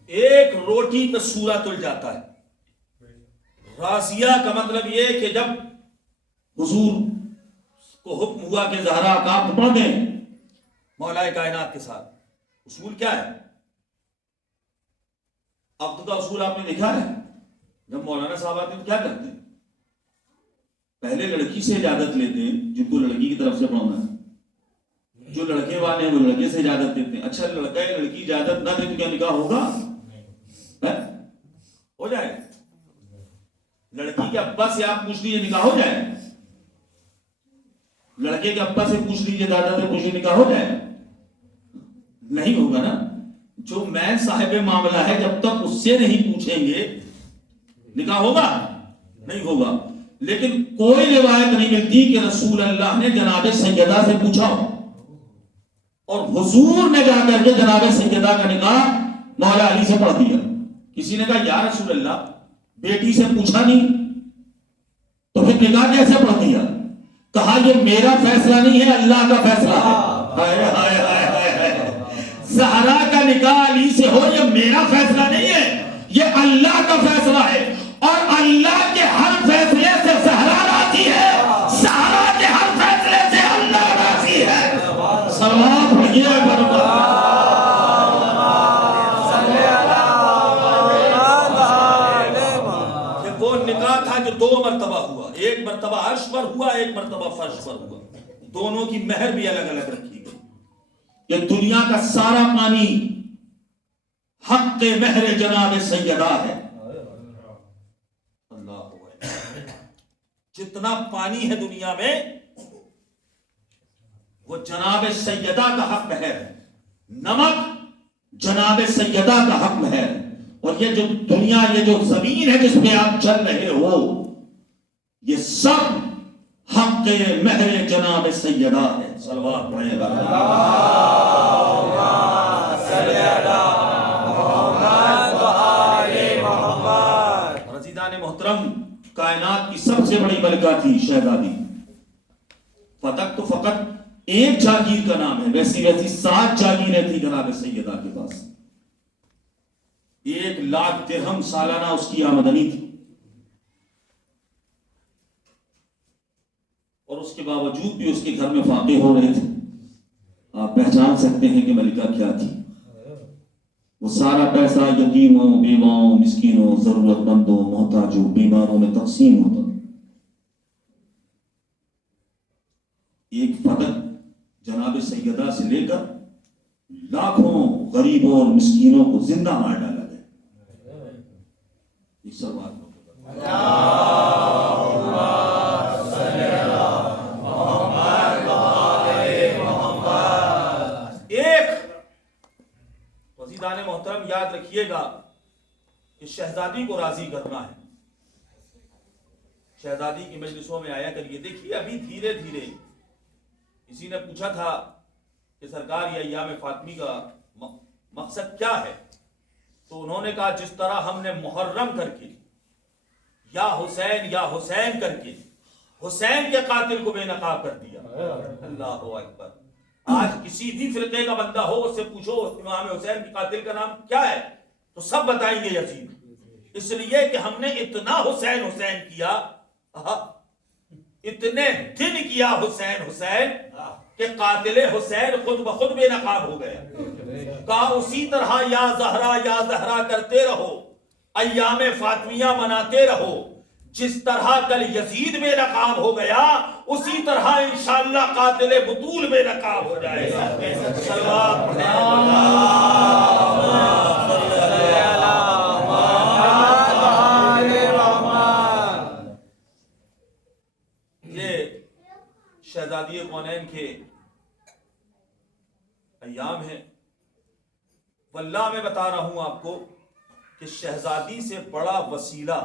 ایک روٹی پہ سورہ تل جاتا ہے. رازیہ کا مطلب یہ کہ جب حضور کو حکم ہوا کہ زہرا کا آپ پڑھ دیں مولا کائنات کے ساتھ، اصول کیا ہے؟ عقد کا اصول آپ نے دیکھا ہے؟ جب مولانا صاحب آتے ہیں کیا کرتے ہیں؟ پہلے لڑکی سے اجازت لیتے ہیں جن کو لڑکی کی طرف سے پڑھنا ہے، جو لڑکے والے ہیں وہ لڑکے سے اجازت دیتے ہیں. اچھا لڑکا یا لڑکی اجازت نہ دے تو کیا نکاح ہوگا؟ ہو جائے. لڑکی کے ابا سے آپ پوچھ لیجیے نکاح ہو جائے. لڑکے کے ابا سے پوچھ لیجیے، دادا سے پوچھ لیجیے، نکاح ہو جائے؟ نہیں ہوگا نا. جو مین صاحب معاملہ ہے جب تک اس سے نہیں پوچھیں گے نکاح ہوگا؟ نہیں ہوگا. لیکن کوئی روایت نہیں ملتی کہ رسول اللہ نے جناب سیدہ سے پوچھا ہو اور حضور نے جا کر کے جناب سیدہ کا نکاح مولا علی سے پڑھ دیا. کسی نے کہا یا رسول اللہ بیٹی سے پوچھا نہیں تو پھر نکاح کیسے پڑھ دیا؟ کہا یہ میرا فیصلہ نہیں ہے، اللہ کا فیصلہ ہے. ہائے ہائے ہائے ہائے ہائے. زہرا کا نکاح علی سے ہو یہ میرا فیصلہ نہیں ہے، یہ اللہ کا فیصلہ ہے. اور اللہ کے ہر فیصلے سے زہرا راضی ہے، زہرا کے ہر فیصلے سے اللہ راضی ہے. سلام پڑھیے وہ نکاح تھا جو 2 مرتبہ ہوا، ایک مرتبہ عرش پر ہوا، ایک مرتبہ فرش پر ہوا. دونوں کی مہر بھی الگ الگ رکھی گئی. یہ دنیا کا سارا پانی حق مہر جناب سیدہ ہے. جتنا پانی ہے دنیا میں وہ جناب سیدہ کا حق ہے. نمک جناب سیدہ کا حق ہے. اور یہ جو دنیا، یہ جو زمین ہے جس پہ آپ چل رہے ہو، یہ سب حق مہر جناب سیدہ ہے. صلوات پڑھیں گا. رضیدان محترم، کائنات کی سب سے بڑی ملکہ تھی شہزادی. فتح تو فقط ایک جاگیر کا نام ہے، ویسی 7 جاگیریں تھی جناب سیدہ کے پاس. 1,00,000 درہم سالانہ اس کی آمدنی تھی، اور اس کے باوجود بھی اس کے گھر میں فاقے ہو رہے تھے. آپ پہچان سکتے ہیں کہ ملکہ کیا تھی. وہ سارا پیسہ یتیموں، بیواؤں، مسکینوں، ضرورت مندوں، محتاجوں، بیماروں میں تقسیم ہوتا. ایک فتح جناب سیدہ سے لے کر لاکھوں غریبوں اور مسکینوں کو زندہ مار ڈالا گیا. یہ سب بات محترم یاد رکھیے گا کہ شہزادی کو راضی کرنا ہے. شہزادی کی مجلسوں میں آیا کریے. دیکھیے ابھی دھیرے دھیرے کسی نے پوچھا تھا کہ سرکار یہ ایام فاطمی کا مقصد کیا ہے، تو انہوں نے کہا جس طرح ہم نے محرم کر کے یا حسین کر کے حسین کے قاتل کو بے نقاب کر دیا. اللہ اکبر. آج کسی بھی فرقے کا بندہ ہو اس سے پوچھو امام حسین کے قاتل کا نام کیا ہے تو سب بتائیں گے یزید. اس لیے کہ ہم نے اتنا حسین کیا، اتنے دن کیا حسین کہ قاتل حسین خود بخود بے نقاب ہو گیا. کہا اسی طرح یا زہرا کرتے رہو، ایام فاطمیہ مناتے رہو. جس طرح کل یزید بے نقاب ہو گیا اسی طرح انشاءاللہ قاتل بطول بے نقاب ہو جائے گا. یہ شہزادی کونین کے ایام ہیں. واللہ میں بتا رہا ہوں آپ کو کہ شہزادی سے بڑا وسیلہ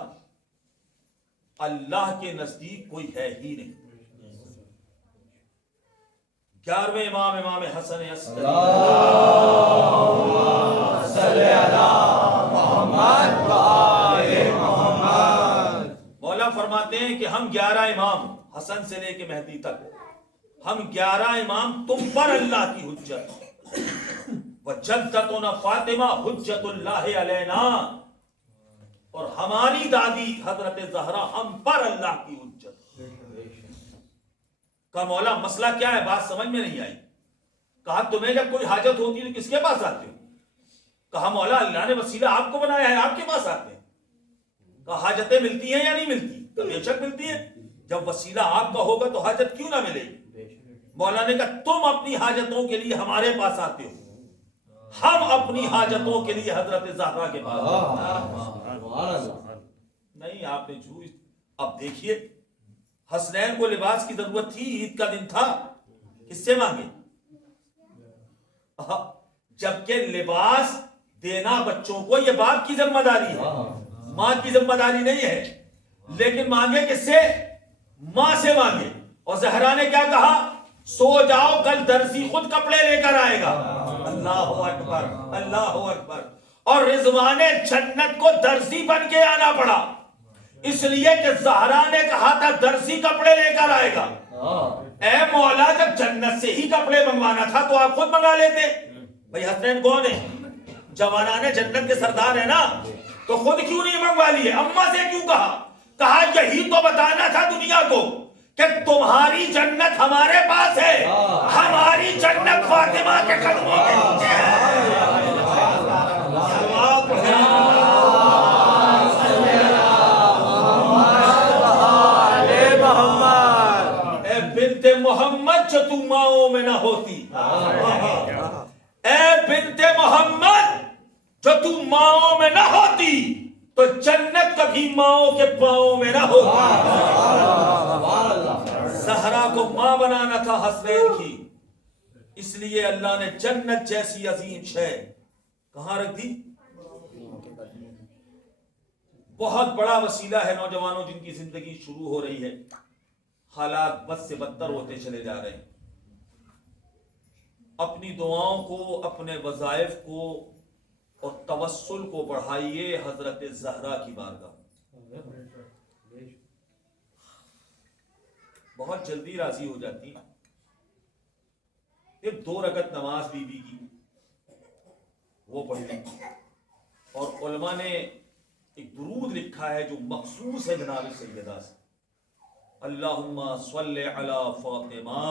اللہ کے نزدیک کوئی ہے ہی نہیں. 11ویں امام حسن عسکری مولا فرماتے ہیں کہ ہم 11 امام حسن سے لے کے مہدی تک، ہم 11 امام تم پر اللہ کی حجت، وجدتنا فاطمہ حجت اللہ علینا، اور ہماری دادی حضرت زہرا ہم پر اللہ کی حجت. کہا مولا مسئلہ کیا ہے؟ بات سمجھ میں نہیں آئی. کہا تمہیں جب کوئی حاجت ہوتی ہے تو کس کے پاس آتے ہو؟ کہا مولا اللہ نے وسیلہ آپ کو بنایا ہے، آپ کے پاس آتے ہیں. کہا حاجتیں ملتی ہیں یا نہیں ملتی؟ کہا بے شک ملتی ہیں. جب وسیلہ آپ کا ہوگا تو حاجت کیوں نہ ملے گی؟ مولا نے کہا تم اپنی حاجتوں کے لیے ہمارے پاس آتے ہو، ہم اپنی حاجتوں کے لیے حضرت زہرا کے پاس نہیں۔ آپ نے جھوٹ۔ اب دیکھیے حسنین کو لباس کی ضرورت تھی، عید کا دن تھا، کس سے مانگے؟ جبکہ لباس دینا بچوں کو یہ باپ کی ذمہ داری ہے، ماں کی ذمہ داری نہیں ہے، لیکن مانگے کس سے؟ ماں سے مانگے۔ اور زہرا نے کیا کہا؟ سو جاؤ کل درزی خود کپڑے لے کر آئے گا۔ اللہ اکبر، اللہ اکبر۔ اور رضوان جنت کو درزی بن کے آنا پڑا، اس لیے کہ زہرا نے کہا تھا درزی کپڑے لے کر آئے گا۔ اے مولا جب جنت سے ہی کپڑے منگوانا تھا تو آپ خود منگا لیتے۔ بھائی حسنین کون ہے؟ جوانان جنت کے سردار ہیں نا، تو خود کیوں نہیں منگوا لیے؟ اماں سے کیوں کہا؟ کہا یہی تو بتانا تھا دنیا کو کہ تمہاری جنت ہمارے پاس ہے، ہماری جنت فاطمہ کے قدموں کے نیچے ہے۔ اے بنت محمد جو تم ماؤں میں نہ ہوتی، اے بنت محمد جو تم ماؤں میں نہ ہوتی تو جنت کبھی ماؤں کے پاؤں میں نہ ہوتی۔ زہرا کو ماں بنانا تھا حسنین کی، اس لیے اللہ نے جنت جیسی عظیم شے کہاں رکھ دی؟ بہت بڑا وسیلہ ہے نوجوانوں جن کی زندگی شروع ہو رہی ہے، حالات بد سے بدتر ہوتے چلے جا رہے ہیں۔ اپنی دعاؤں کو، اپنے وظائف کو اور توسل کو بڑھائیے حضرت زہرا کی بارگاہ۔ بہت جلدی راضی ہو جاتی ہیں۔ پھر 2 رکعت نماز بی بی کی وہ پڑھ لی، اور علماء نے ایک درود لکھا ہے جو مخصوص ہے جناب سیدہ سے، اللہم صلی علی فاطمہ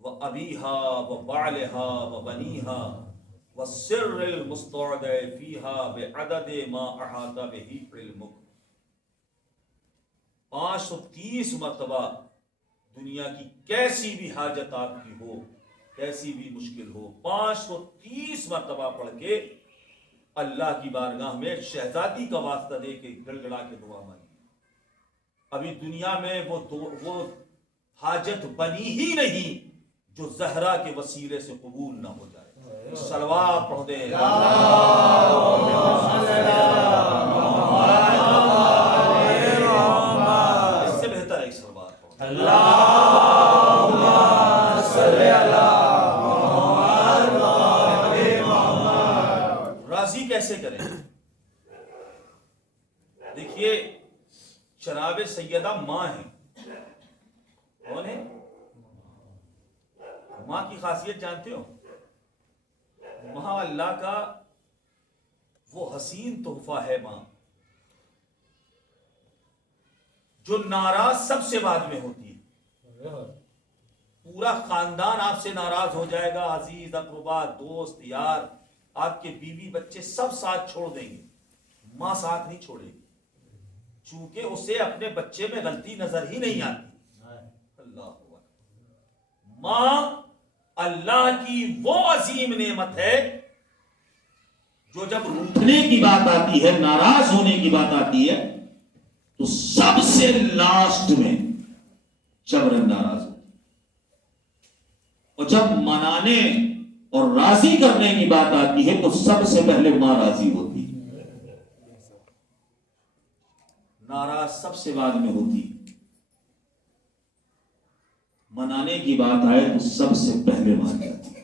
و ابیہا و بعلہا و بنیہا والسر المستودع فیہا بعدد ما احاط بہ علمک۔ 530 مرتبہ دنیا کی کیسی بھی حاجت آپ کی ہو، کیسی بھی مشکل ہو، 530 مرتبہ پڑھ کے اللہ کی بارگاہ میں شہزادی کا واسطہ دے کے گڑ گڑا کے دعا مانگی۔ ابھی دنیا میں وہ حاجت بنی ہی نہیں جو زہرا کے وسیلے سے قبول نہ ہو جائے۔ صلوات پڑھ دیں۔ اس سے بہتر ہے ایک صلوات پڑھ دیں۔ راضی کیسے کریں؟ دیکھیے جناب سیدہ ماں ہیں، کون ہے؟ ماں کی خاصیت جانتے ہو؟ ماں اللہ کا وہ حسین تحفہ ہے۔ ماں جو ناراض سب سے بعد میں ہوتی ہے، پورا خاندان آپ سے ناراض ہو جائے گا، عزیز اقربا دوست یار آپ کے بیوی بچے سب ساتھ چھوڑ دیں گے، ماں ساتھ نہیں چھوڑے گی، چونکہ اسے اپنے بچے میں غلطی نظر ہی نہیں آتی۔ اللہ اکبر۔ ماں اللہ کی وہ عظیم نعمت ہے جو جب روٹھنے کی بات آتی ہے، ناراض ہونے کی بات آتی ہے، تو سب سے لاسٹ میں جبرن ناراض ہوتی ہے، اور جب منانے اور راضی کرنے کی بات آتی ہے تو سب سے پہلے ماں راضی ہوتی ہے، ناراض سب سے بعد میں ہوتی ہے۔ منانے کی بات آئے تو سب سے پہلے مان جاتی ہے۔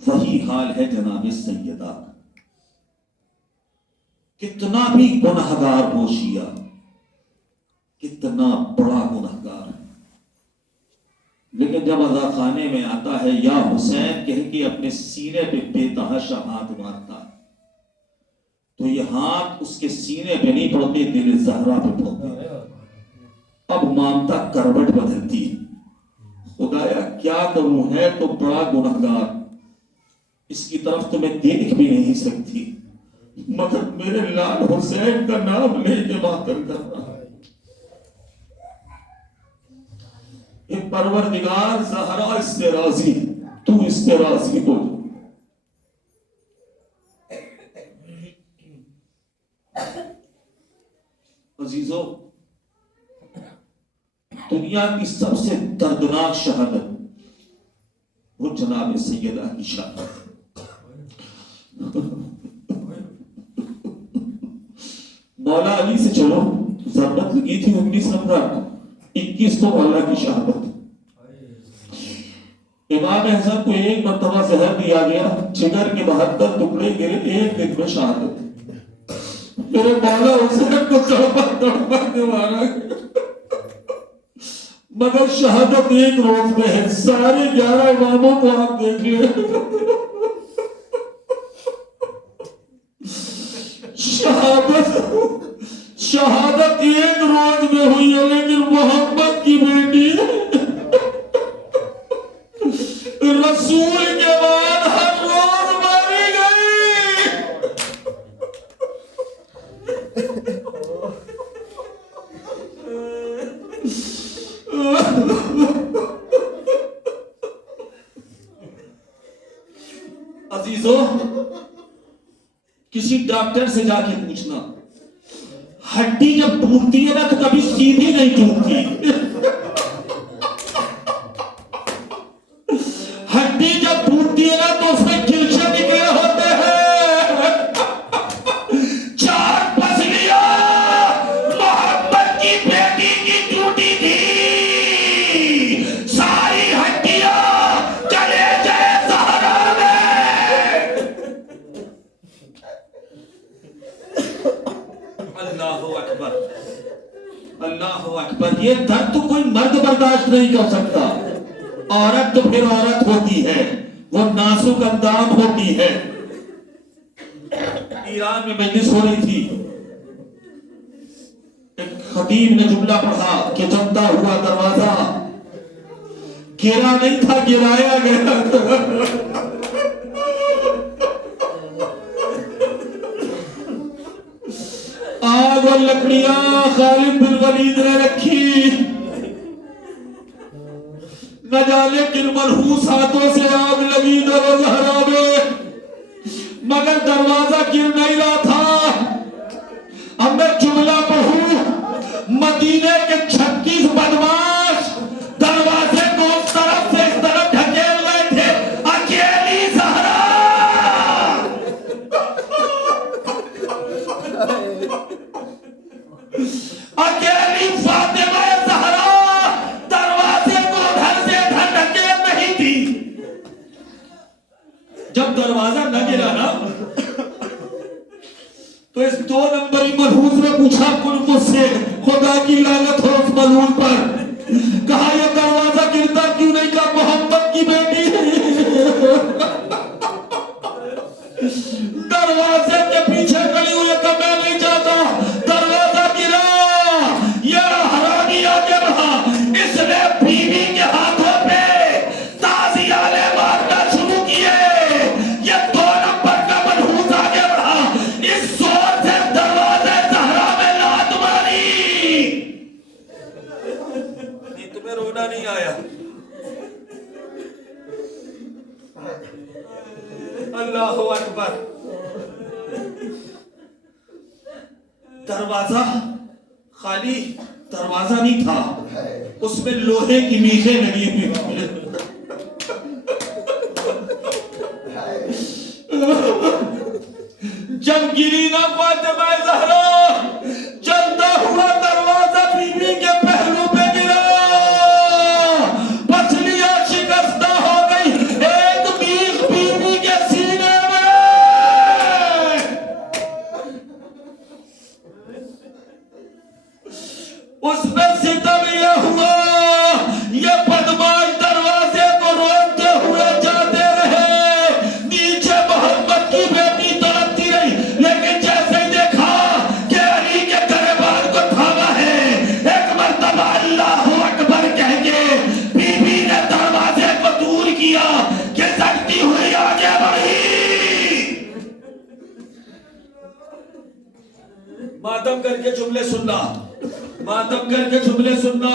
وہی حال ہے جناب سیدہ کا۔ کتنا بھی گنہگار ہو شیعہ، کتنا بڑا گنہگار ہے، لیکن جب عزا خانے میں آتا ہے یا حسین کہہ کے اپنے سینے پہ بے تحاشا ہاتھ مارتا ہے تو یہ ہاتھ اس کے سینے پہ نہیں پڑتے، دل زہرا پہ پڑتے۔ اب مامتا کروٹ بدلتی ہے، خدایا کیا کروں، ہے تو بڑا گنہگار، اس کی طرف تو میں دیکھ بھی نہیں سکتی، مگر میرے لال حسین کا نام لے کے ماتم کر رہا ہے۔ پروردگار زہرا اس سے راضی ہے، تو اس سے راضی ہو۔ عزیزو، دنیا کی سب سے دردناک شہادت وہ جناب سیدہ کی شہادت۔ مولا علی سے چلو، ضرورت لگی تھی 19 نمبر 21 کو مولا کی شہادت۔ امام اعظم کو ایک مرتبہ زہر دیا گیا، جگر کے 72 ٹکڑے گرے، ایک دن میں شہادت۔ میرے مولا حسین کو تڑپا کے مارا گیا، مگر شہادت ایک روز میں ہے۔ سارے 11 اماموں کو آپ دیکھ لیں، شہادت ایک روز میں ہوئی ہے، لیکن محمد کی بیٹی رسول کے بعد ہر روز ماری گئی۔ عزیزو، کسی ڈاکٹر سے جا کے پوچھنا، ہڈی جب ٹوٹتی ہے نا تو کبھی سیدھی نہیں ٹوٹتی۔ ہڈی جب ٹوٹتی ہے نا تو اس میں کلچے نکلے ہوتے ہیں۔ 4 پسلیاں محمد کی بیٹی کی ٹوٹی تھی، ساری ہڈیاں کلیجہ زہرا میں۔ اللہ اکبر، اللہ اکبر۔ یہ درد تو کوئی مرد برداشت نہیں کر سکتا۔ عورت تو پھر عورت ہوتی ہے، وہ نازک اندام ہوتی ہے۔ ایران میں مجلس ہو رہی تھی، ایک خطیب نے جملہ پڑھا کہ جمتا ہوا دروازہ گرا نہیں تھا، گرایا گیا تھا۔ آگ اور لکڑیاں خالد بن ولید نے رکھی، نہ جانے کن منحوس ہاتھوں سے آگ لگی در زہرا میں، مگر دروازہ گر نہیں رہا تھا۔ اب میں جملہ پڑھوں، مدینے کے 36 بدماش دروازے کو اس طرف سے اس طرف ڈھکیل رہے تھے، اکیلی زہرا اکیلی فاطمہ زہرا دروازے کو ادھر سے ادھر ڈھکیل نہیں تھی۔ جب دروازہ نہ گرا نا تو اس 2 نمبری منحوس نے پوچھا کن مجھ سے، خدا کی لعنت ہو اس ملعون پر، کہا یہ دروازہ گرتا کیوں نہیں؟ کہا محمد کی بیٹی دروازے کے پیچھے کھڑی ہوئی ہے، کہ میں نہیں چاہتا دروازہ گرا، یہ حرامی آگے بڑھا، اس نے بیوی کے ہاتھوں پہ تازیانے مارنا شروع کیے۔ یہ 2 نمبر کا منحوس آگے بڑھا، اس زور سے دروازے زہرا میں لات ماری۔ نہیں تمہیں رونا نہیں آیا؟ اللہ اکبر۔ دروازہ خالی دروازہ نہیں تھا، اس میں لوہے کی میخیں لگی ہوئی۔ جب گری نہ فاطمہ زہرا، جلتا ہوا دروازہ بیوی کے پہلو پہ گرا، پسلیاں شکستہ ہو گئی، ایک میخ بیوی کے سینے میں۔ اس میں ستم یہ ہوا، یہ بدماش دروازے کو روکتے ہوئے جاتے رہے، نیچے محمد کی بیٹی تڑپتی رہی، لیکن جیسے ہی دیکھا کہ علی کے گریبان کو تھاما ہے، ایک مرتبہ اللہ اکبر کہہ کے بی بی نے دروازے کو دور کیا کہ سکتی ہوئی آگے بڑھی۔ ماتم کر کے جملے سننا، ماتم کر کے جملے سننا۔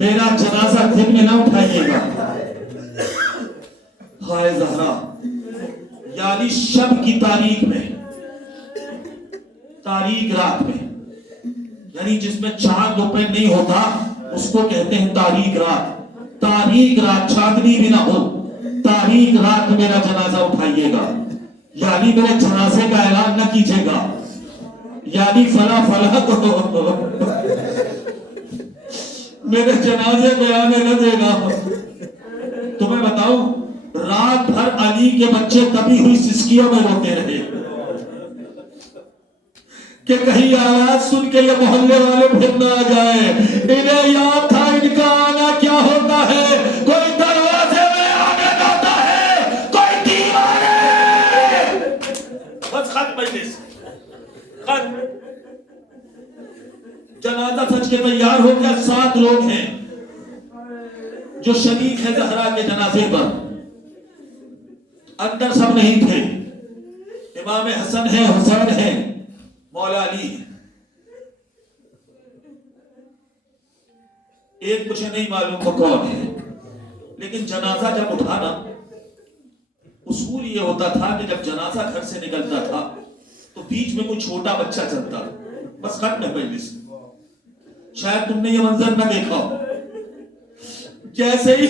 میرا جنازہ دن میں نہ اٹھائیے گا. ہائے زہرا یا علی شب کی تاریخ میں تاریخ رات میں یعنی جس میں چاند اوپن نہیں ہوتا اس کو کہتے ہیں تاریخ رات. تاریخ رات چاندنی بھی نہ ہو تاریخ رات میرا جنازہ اٹھائیے گا. یعنی میرے جنازے کا اعلان نہ کیجیے گا یعنی فلا فلا کو میرے جنازے میں آنے نہ دے گا. تو میں بتاؤں رات بھر علی کے بچے تبھی ہوئی سسکیوں میں روتے رہے کہ کہیں آواز سن کے یہ محلے والے پھر نہ آ جائے. انہیں یاد تھا ان کا آنا کیا ہوتا ہے. کوئی دروازے میں آنے جاتا ہے کوئی دیوانے. بس خط مجلس خط. جنازہ سج کے تیار ہو گیا. 7 لوگ ہیں جو شریک ہے زہرا کے جنازے پر. اندر سب نہیں تھے. امام حسن ہے حسین ہے مولا علی ہے. ایک مجھے نہیں معلوم وہ کون ہے لیکن جنازہ جب اٹھانا اصول یہ ہوتا تھا کہ جب جنازہ گھر سے نکلتا تھا تو بیچ میں کوئی چھوٹا بچہ چلتا. بس ختم ہے مجلس. شاید تم نے یہ منظر نہ دیکھا ہو. جیسے ہی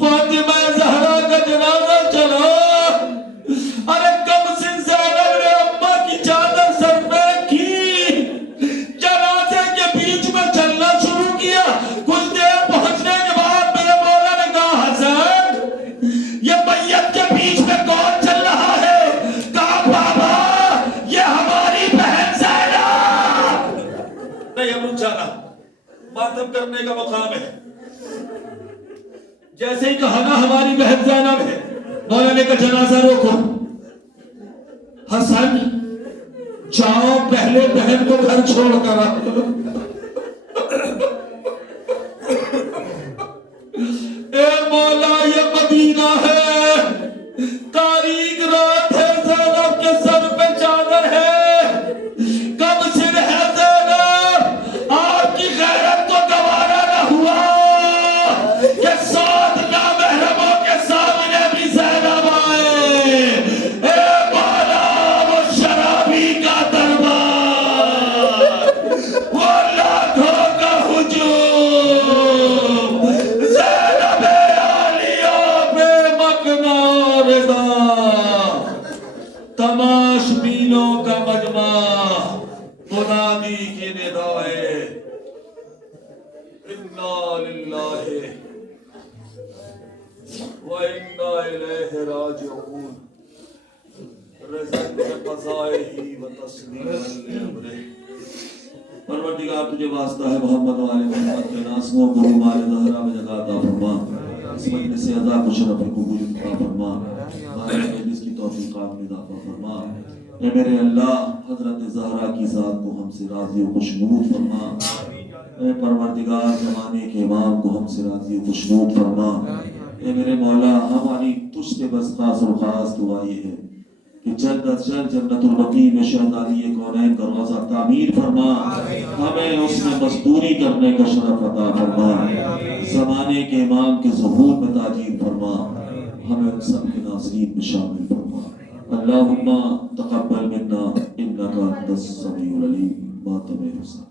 فاطمہ زہرا کا جنازہ چلا ارے کم سن زینب نے اماں کی چادر سر پہ کی جنازے کے بیچ میں چلنا شروع کیا. کچھ دیر پہنچنے کے بعد میرے مولا نے کہا حسن یہ میت کے بیچ میں کون چل رہا ہے. کہا بابا یہ ہماری بہن زینب. نہیں اب رک جانا ماتم کرنے کا مقام ہے. جیسے ہی کہا نا ہماری بہن زینب ہے مولا نے کہا جنازہ روکو. حسن جاؤ پہلے بہن کو گھر چھوڑ کر آؤ. اے مولا یہ مدینہ ہے تاریخ رات ہے زینب کے سر پہ چادر ہے. کب سر ہے زینب آپ کی غیرت کو گوارا نہ ہوا کہ 7 نامحرموں کے سامنے بھی زینب آئے. اے مولا وہ شرابی کا دربار وہ لاکھوں کا ہجوم زینب عالیہ بے مکنا رضا تماش بینوں کا مجمع منادی کی ندائے انا للہ وَإِنَّا إِلَيْهِ رَاجِعُونَ. رزق قضائه وتسليما لأمره. پروردگار تجھے واسطہ ہے محمد و آل محمد کے ناسموں کو مال زہرا میں جگہ عطا فرما. اس مجلس سے عطا کو شرف قبول عطا فرما. ہمارے مجلس کی توفیق عامل عطا فرما. اے میرے اللہ حضرت زہرا کی ذات کو ہم سے راضی و خوشنود فرما. اے پروردگار زمانے کے امام کو ہم سے راضی و خوشنود فرما. اے میرے مولا ہماری تجھ سے بس خاص و خاص دعا یہ ہے کہ جلد از جلد جنت البقیع میں شہدائی کونین کا روضہ تعمیر فرما. ہمیں اس میں مزدوری کرنے کا شرف عطا فرما. زمانے کے امام کے ظہور میں تاجیل فرما. ہمیں ان سب کے ناظرین میں شامل فرما. اللہم تقبل منا انکا انت السمیع العلیم. ماتم حسین.